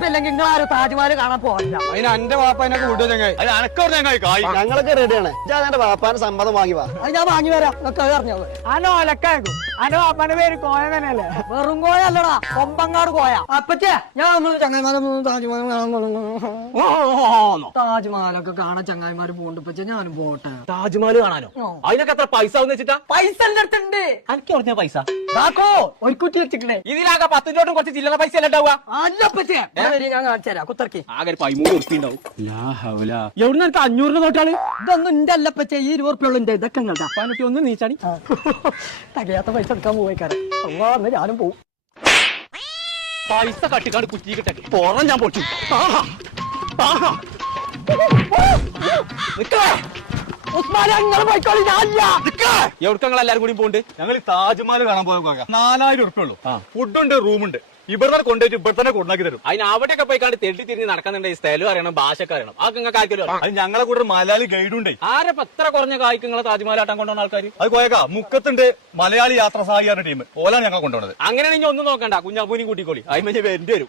വാപ്പല്ലെങ്കിൽ നിങ്ങൾ ആരും താജ്മഹൽ കാണാൻ പോകില്ല. അതിന് എന്റെ വാപ്പ എന്നെ കൂട്ടുക ചങ്ങായി. അത് അനക്കവിടെ ചങ്ങായി കായ്. ഞങ്ങളൊക്കെ റെഡിയാണ്. എന്റെ വാപ്പാന്റെ സമ്മതം വാങ്ങി വാ. അത് ഞാൻ വാങ്ങി വരാം. നിങ്ങൾക്ക് അത് അറിഞ്ഞത് അനോ ഒലക്കാക്കും. അനോ അപ്പന്റെ പേര് കോയ തന്നെയല്ലേ? വെറും കോയ അല്ലടാ, കൊമ്പങ്ങാട് കോയ. അപ്പച്ചേ ഞാൻ ചങ്ങായിമാരെ താജ്മഹലൊക്കെ കാണാൻ ചങ്ങായിമാര് പോകണ്ട്. പച്ചേ ഞാനും പോട്ടെ. താജ്മഹൽ കാണാനോ? അതിനൊക്കെ എത്ര പൈസ വെച്ചിട്ടാ? പൈസ എന്റെ അടുത്തുണ്ട്. എനിക്ക് പറഞ്ഞ പൈസ ഒരു കുറ്റി വെച്ചിട്ടേ. ഇതിലാകെ 10 രൂപ കുറച്ച് ചില്ലറ പൈസ അല്ല ഉണ്ടാവുക. അല്ലപ്പച്ചേ ഞാൻ കാണിച്ചു തരാം. കുത്തർക്കി ആകെ 13 ഉറുപ്പിക ഉണ്ടാവും. എവിടുന്ന് എനിക്ക് 500 നോട്ടാള്? ഇതൊന്നും എന്റെ അല്ലപ്പച്ചേ, ഈ 20 ഉറുപ്പിക ഉള്ളു. ഇതൊക്കെ പതിനെട്ടി ഒന്ന് നീച്ചാടി. തകയാത്ത പൈസ എടുക്കാൻ പോയിക്കാരൻ. അന്ന് ഞാനും പോവും. പൈസ കട്ടിക്കാണ്ട് കുറ്റി കിട്ടെ പോറാൻ ഞാൻ പൊട്ടി. എവിടങ്ങൾ എല്ലാരും കൂടി പോണ്ട്? ഞങ്ങൾ താജ്മഹൽ കാണാൻ പോയ 4000 ഉറുപ്പിക ഉള്ളൂ. ഫുഡുണ്ട്, റൂമുണ്ട്. ഇവിടെ കൊണ്ടുപോയിട്ട് ഇവിടെ തന്നെ കൊണ്ടാക്കി തരും. അതിന് അവിടെയൊക്കെ പോയിക്കാണ്ട് തെണ്ടി തിരിഞ്ഞ് നടക്കുന്നുണ്ട്. സ്ഥലം അറിയണം, ഭാഷയൊക്കെ അറിയണം. ആ നിങ്ങൾക്ക് ആർക്കും അത് ഞങ്ങളെ കൂടെ മലയാളി ഗൈഡുണ്ടേ. ആരെ എത്ര കുറഞ്ഞ കായ്ക്ക് നിങ്ങളെ താജ്മഹലാട്ടം കൊണ്ടുവന്ന ആൾക്കാർ? അത് പോയേക്കാ മുക്കത്തുണ്ട് മലയാളി യാത്രാ സഹായിക്കുന്ന ടീം. ഓലാണ് ഞങ്ങൾ കൊണ്ടുപോകുന്നത്. അങ്ങനെയാണെങ്കിൽ ഒന്നും നോക്കണ്ട, കുഞ്ഞാപ്പൂനും കൂട്ടിക്കോളി. അതിന് വേണ്ടി വരും.